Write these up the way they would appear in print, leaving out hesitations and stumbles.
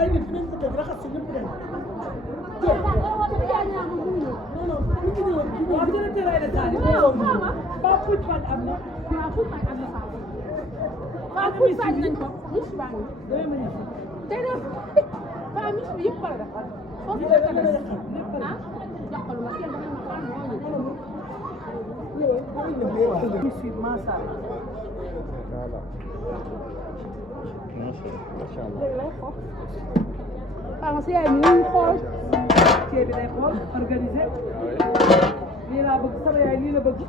ay nit nañ ko teg raxas si ñëpp dem si yaay mi ngi xool ceeb bi day xool organisé lii laa bëgg sama yaay lii la bëgg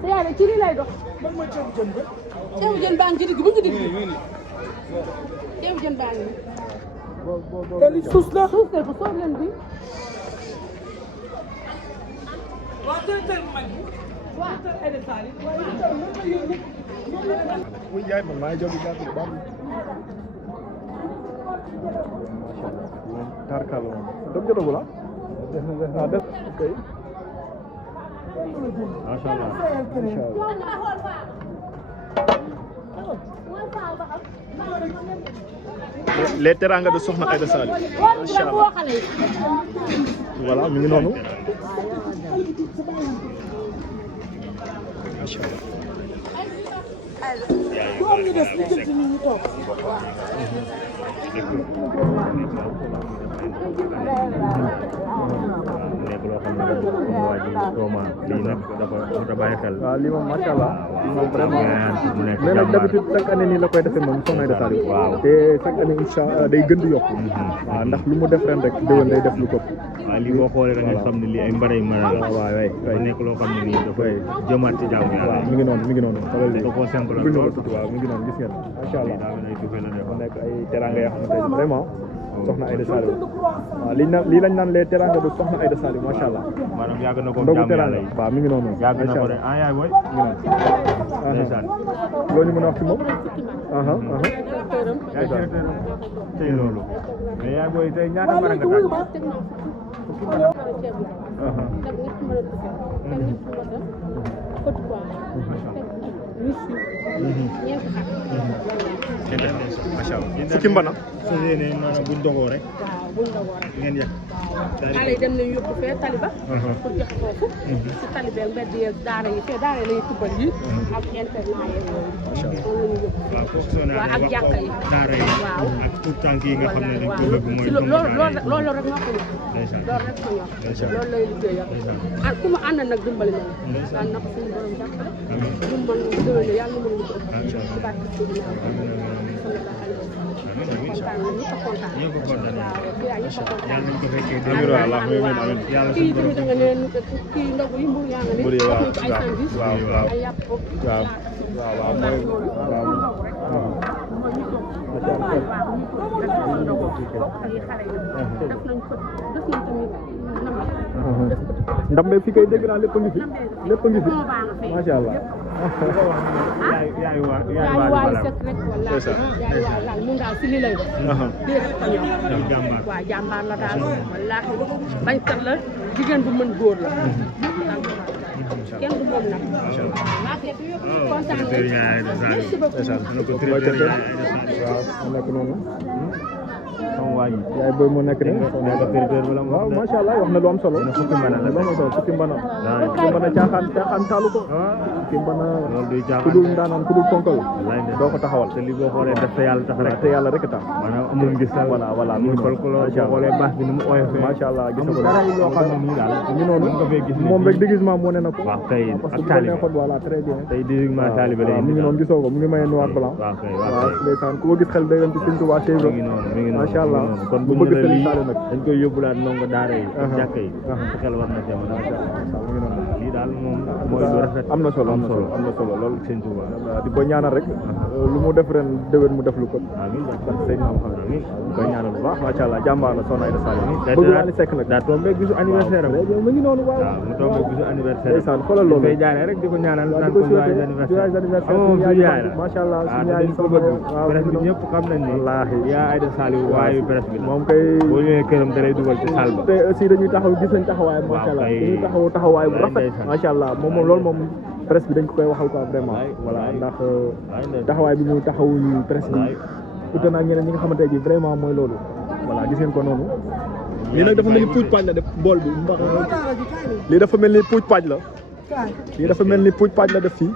sa yaay ci lii lay dox man mooy ceebu jën ba ceebu jën baa ngi ci digg bu ñu digg ceebu jën baa ngi te li suus la suuf kër ko soob leen bi waaw directeur bu mag bi directeur Aïda Sali muy jaay man maa ngi jóg gàtt bu baax tarkal moom dem jotagul ah def kay macha allah les teranga de Soxna Aïda Sali macha allah voilà mi ngi noonu macha allah ku am ñu des li jël ci ñu toog nekk loo xam ne waa ji vraiment lii nag dafa bàyyi xel. waaw lii moom macha allah. moom vraiment mu nekk mais nag d'habitude chaque année nii la koy defee moom Soxna Aïda Sali. waaw te chaque année incha day gën di yokk. waaw ndax lu mu def ren rek déwén lay def lu ko. waaw lii boo xoolee da nga xam ne lii ay mbaray mara la. waaw waay dafa nekk loo xam ne nii dafay jëmaat ci jaamu yàlla. waaw mi ngi noonu mi ngi noonu. xoolal lii da koo simple ubbil na ko lool. tuuti waaw mi ngi noonu gis ngeen macha allah. daa mel ne ay tufe la def. mu nekk ay teranga yoo xamante ne vraiment Soxna Aïda Sali waaw lii lañ naan les teranga de Soxna Aïda Sali macha allah. maanaam yàgg na ko ndogu jaamu yàlla teranga yi. waaw mi ngi noonu. yàgg na macha ko allah de yaay booy. ndeysaan. loo ñu mën a wax ci moom. yaay directeur tey loolu. mais yaay booy tey ñaata mara nga tànn. macha allah fukki mbana. su dee ne maanaam buñ dogoo rek. waaw buñ dogoo rek ngeen yàq. xale yi dem nañ yóbbu fee taliba pour jox foofu si talibel mbedd yeeg daara yi fee daara yi lañuy tubbal yi ak internat yeeg yooyu moom la ñu yóbbu waaw foofu soo waaw ak jàkka yi daara yi waaw ak tout tànk yi nga xam ne dañ ko bëgg mooy loolu rek moo ko ñor loolu rek ko ñor loolu lay liggéeyal ak ku mu ànd nag dimbali na la daan na ko suñu borom jàppale lu mu mën déwéne yàlla mën lu ko ëpp ci barke Seydina kontaan na ñëpp a kontaan ñëpp a kontaan waaw ñëpp a kontaan yàlla nañ ko fekkee yàlla kii tamit da nga ne kii ndogu yi mbur yaa nga ne waaw ay sandwich waaw ay yàpp waaw waaw mooy waaw ndambe fi kay dégg naa lépp a ngi fi lépp a ngi fi macha allah. yaay waay sekk rek wallaahi yaay waay laal mun daal si li lay def dee rek ko ñor waaw jàmbaar la daal wallaahi bañkat la jigéen bu mën góor la kenn du moom nag kontaan merci beaucoup waaw mu nekk noonu. sama waa ji yaay booy moo nekk ne waaw macha allah wax na lu am solo. fukki mbana la lu am solo fukki mbana. fukki mbana caaxaan taalu ko. fukki mbana loolu duy ku caaxaan dul ndaanaan ku dul ponkal doo ko taxawal. te li boo xoolee def te yàlla tax rek te yàlla rek tax. maanaam amul ngis tal voilà amul folklore boo xoolee baax bi ni mu oyofee macha allah gis nga ko dara loo xam ne nii daal ñu noonu nga fay gis moom rek déguisement moo ne na ko. waaw kay parce ak que bu ko taalibe neexoon voilà très bien. tey déguisement taalibe lay waaw mi ngi noonu gisoo ko mu ngi maye noir blanc. waaw kay waaw ndeysaan ku ko gis xel day dem ci Sëñ Tuubaa Cheikh mi ngi noonu mi ngi noonu macha allah kon bu bu ñu bëgg ne Sëriñ lii Saliou nag. dañ koy yóbbulaat ndongo daara yi ak jàkka yi sa xel war na ci am macha allah mi ngi noonu. lii daal moom mooy lu rafet am na solo am na solo lool. Sëñ Tuubaa di ko ñaanal rek lu mu def ren déwén mu def lu ko. amiin ndax sëñ maam xam na amiin di koy ñaanal bu baax macha allah jàmbaar la Soxna Aïda Sali. daa bëgg naa ni sekk nag. daa tombé bisu anniversaire am mu ngi noonu waaw. waaw mu tombé bisu anniversaire ndeysaan xoolal loolu. fay jaaree rek di ko ñaanal waaw naan di ko ko joyeux souhaité anniversaire joyeux anniversaire moom suñu suñu yaay yaay la macha allah waaw suñu yaay dañ ko bëgg waaw presse bi ñëpp xam nañ ni wallaahi yaa Aïda Saliou waayu presse bi moom kay boo ñëwee këram da lay dugal ci salle ba te aussi dañuy taxaw gis nañ taxawaayam macha allah kay. dañuy taxaw taxawaay bu rafet ndeysaan. macha allah moom loolu moom presse bi dañ ko koy waxal quoi vraiment voilà ndax taxawaay bi ñu taxawuñu presse bi ute naa ñeneen ñi nga xamante ji vraiment mooy loolu voilà gis ngeen ko noonu lii nag dafa mel ni puuj paaj la def bool bi mbax lii dafa mel ni puuj paaj la lii dafa mel ni puuj paaj la def fii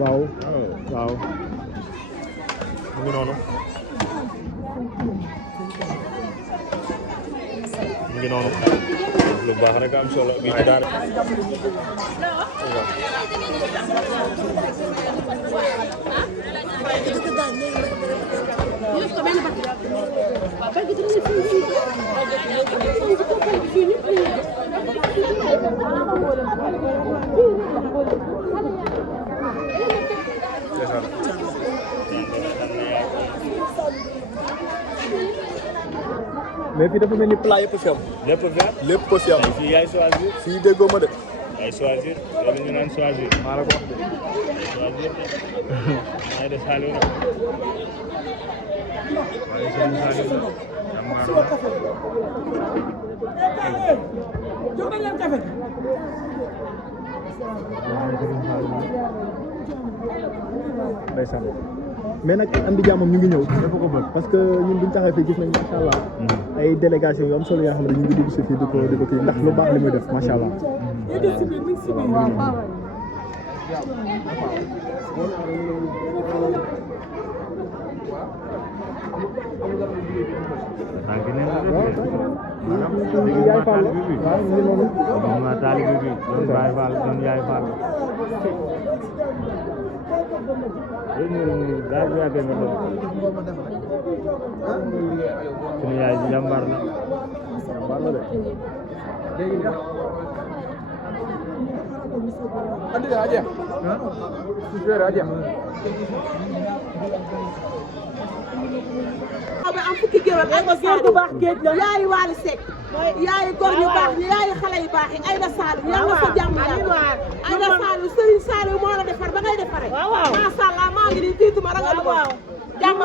waaw waaw mu ngi noonu mu ngi noonu lu baax rek am solo bi ci daara mais fii dafa mel ni plat yëpp fi am. lépp fi am. fii yaay choisir. fii déggoo ma de. yaay choisir loolu ñu naan choisir. maa la ko wax de. choisir ay de Saliou nag. waaye seen Saliou nag. jox nañ leen café. ndeysaan mais nag am di jàmmam ñu ngi ñëw dafa ko bëgg parce que ñun buñ taxee fii gis nañ macha allah ay délégation yu am solo yoo xam ne ñu ngi dugg si fii di ko kii ndax lu baax li muy def macha allah yaay Fall waaw ñu noonu taalibe bi doon Baay Fall doon yaay Fall daa bu yàggee nga doon suñu yaay jàmbaar la de andi aja aja am fukki géwél ay da góor gu baax géej la yaayu Waly Seck yaayu góor yu baax ñi yaayu xale yu baax yi Aïda Saliou yàlla sa jàmm yàlla Aïda Saliou Serigne Saliou moo la defar ba ngay defaree masha Allah maa ngi nii tiituma ragal ko jàmm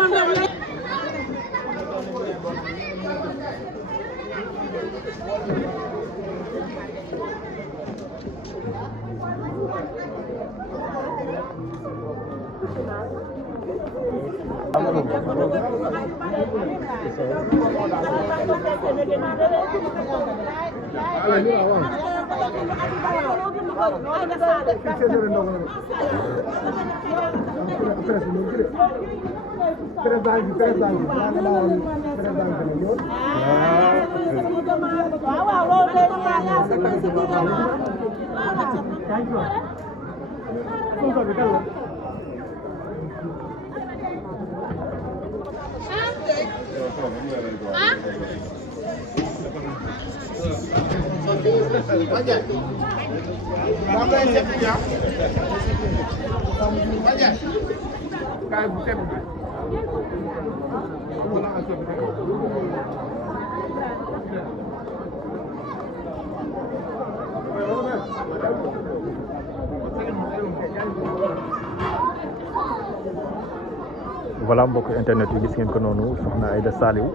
voilà mbokk internet yi gis ngeen ko noonu soxna Aïda Saliou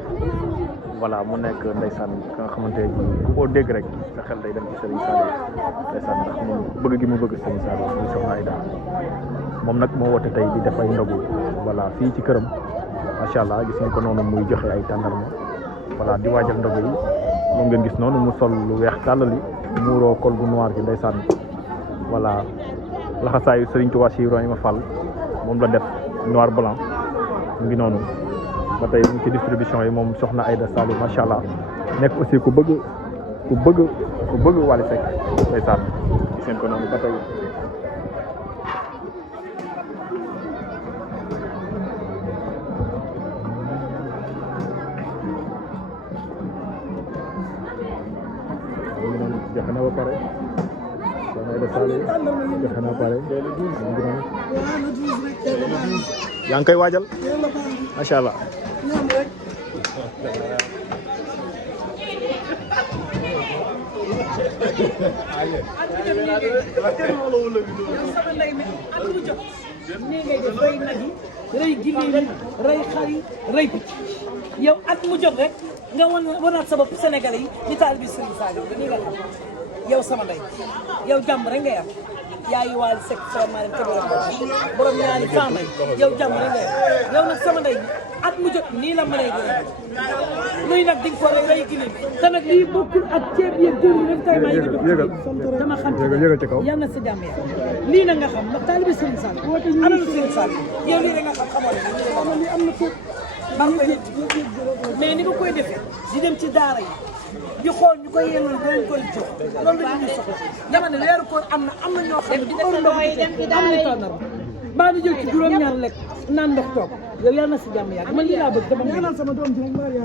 voilà mu nekk ndeysaan ka nga xamante ni ku ko dégg rek sa xel day dem ci Serigne Saliou ndeysaan ndax moom bëgg gi mu bëgg Serigne Saliou muy soxna Aïda moom nag moo woote tey di def ay ndogu voilà fii ci këram macha allah gis ngeen ko noonu muy joxe ay tàndarma voilà di waajal ndogu yi moom ngeen gis noonu mu sol lu weex tàllali muuroo col bu noir gi ndeysaan voilà laxasaayu Serigne Touba Cheikh Ibrahima Fall moom la def noir blanc mu ngi noonu ba tey mu ci distribution yi moom soxna Aïda Saliou macha allah nekk aussi ku bëgg Waly Seck ndeysaan gis ngeen ko noonu ba tey joxe na ba pare soxna Aïda Saliou joxe na ba pare yaa ngi koy waajal macha allah nii ngay def rey nag yi rey ginaar yi rey xar yi rey picc yow at mu jot rek nga wanaat sa bopp Sénégalais yi ñu taal bi Serigne Saliou nii nga xam yow sama ndey yow jàmm rek ngay am yaayi Waly Seck vraiment borom ñaari femme yow jàmm rek ngay yow nag sama ndey at mu jot nii la mënee gën luy nag di nga ko rey gilin te nag lii bokkul ak ceeb yi dër yi rek tay maa yëg dama xam yal na si jàmm yaa lii na nga xam ndax taalibe Serigne Sall alalu Serigne Sall yow lii rek nga xam xamoon li am na foofu mais ni nga koy defee di dem ci daara yi di xool ñu koy yéenoon dinañ koy jox loolu la ñuy soxla dama ne weeru koor am na ñoo xam ne am nañu tànnara baa di jël ci juróom-ñaar lekk naan ndox toog yow yal na si jàmm yàgg man lii laa bëgg dama ñaanal sama doom ji rek Maria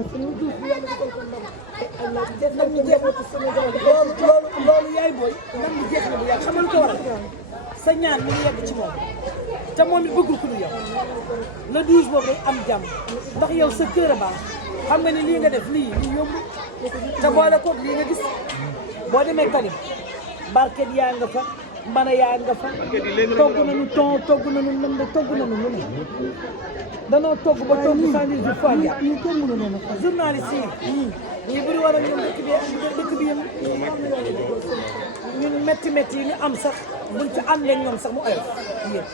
loolu yaay booy ndam li jeex na bu yàgg xamal ko waral sa ñaan mu ngi yegg ci moom te moom it bëggul ku dul yow le 12 boobu day am jàmm ndax yow sa kër a baax xam nga ne lii nga def lii yomb te boole koog lii nga gis boo demee Kalim barket yaa nga fa mbana yaa nga fa togg nañu ton togg nañu lënd togg nañu lu ne danoo togg ba togg sànni du fois jàpp ñu kenn mënu noonu journaliste yi ñu bëri war a ñoom dëkk bi yëngu ñun métti métti yi ñu am sax buñ ci àndee ñoom sax mu oyof yéen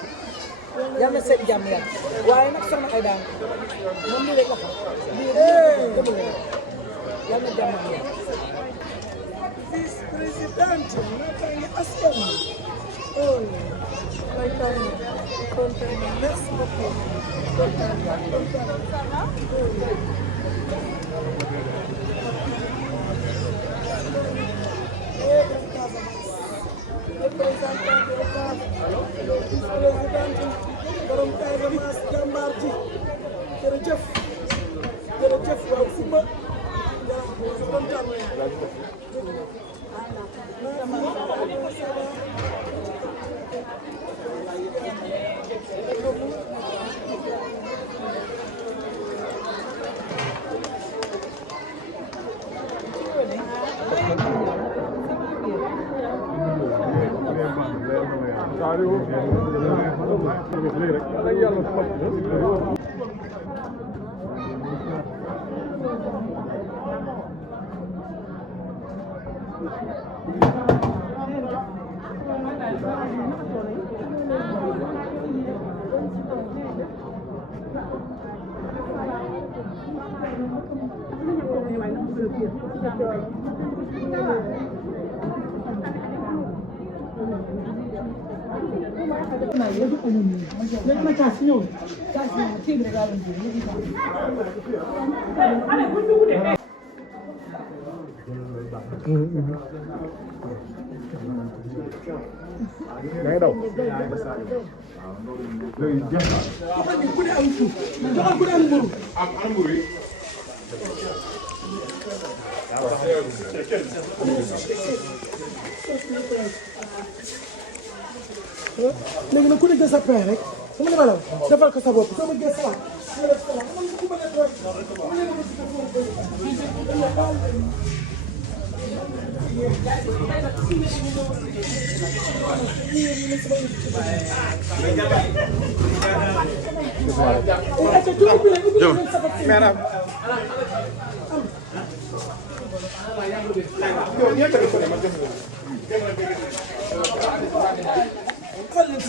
yal na seen jàmm yàlla waaye nag soxna ay daan moom lii rek la xam lii rek yal na jàmm yàlla vice présidente naataange askan wi oh kontaan na merci beaucoup kontaan na borom Casamance jàmbaar ji jërëjëf jërëjëf waaw suba kontaan ngay daw léegi nag ku ne jël sa pain rek su ma demee la defal ko sa bopp soo ma jël salaat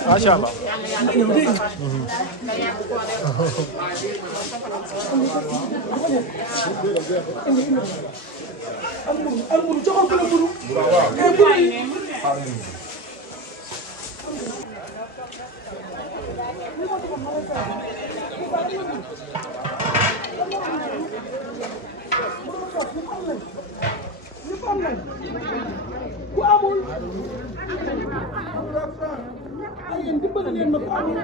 macha allah alburu joxal ko alburu ku amul ay yéen dimbali leen ma ko amul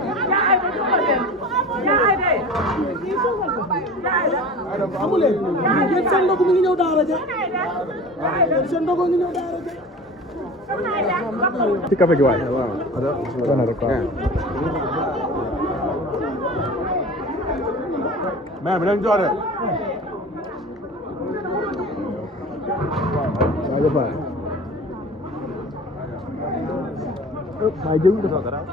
amuleen yéen seen ndogu mi ngi ñëw daara ja yéen seen ndogu ngi ñëw daara ja ci café gi waay waaw wana rek waaw mais bi leen joxe waaw ba maa jëw dafa garaaw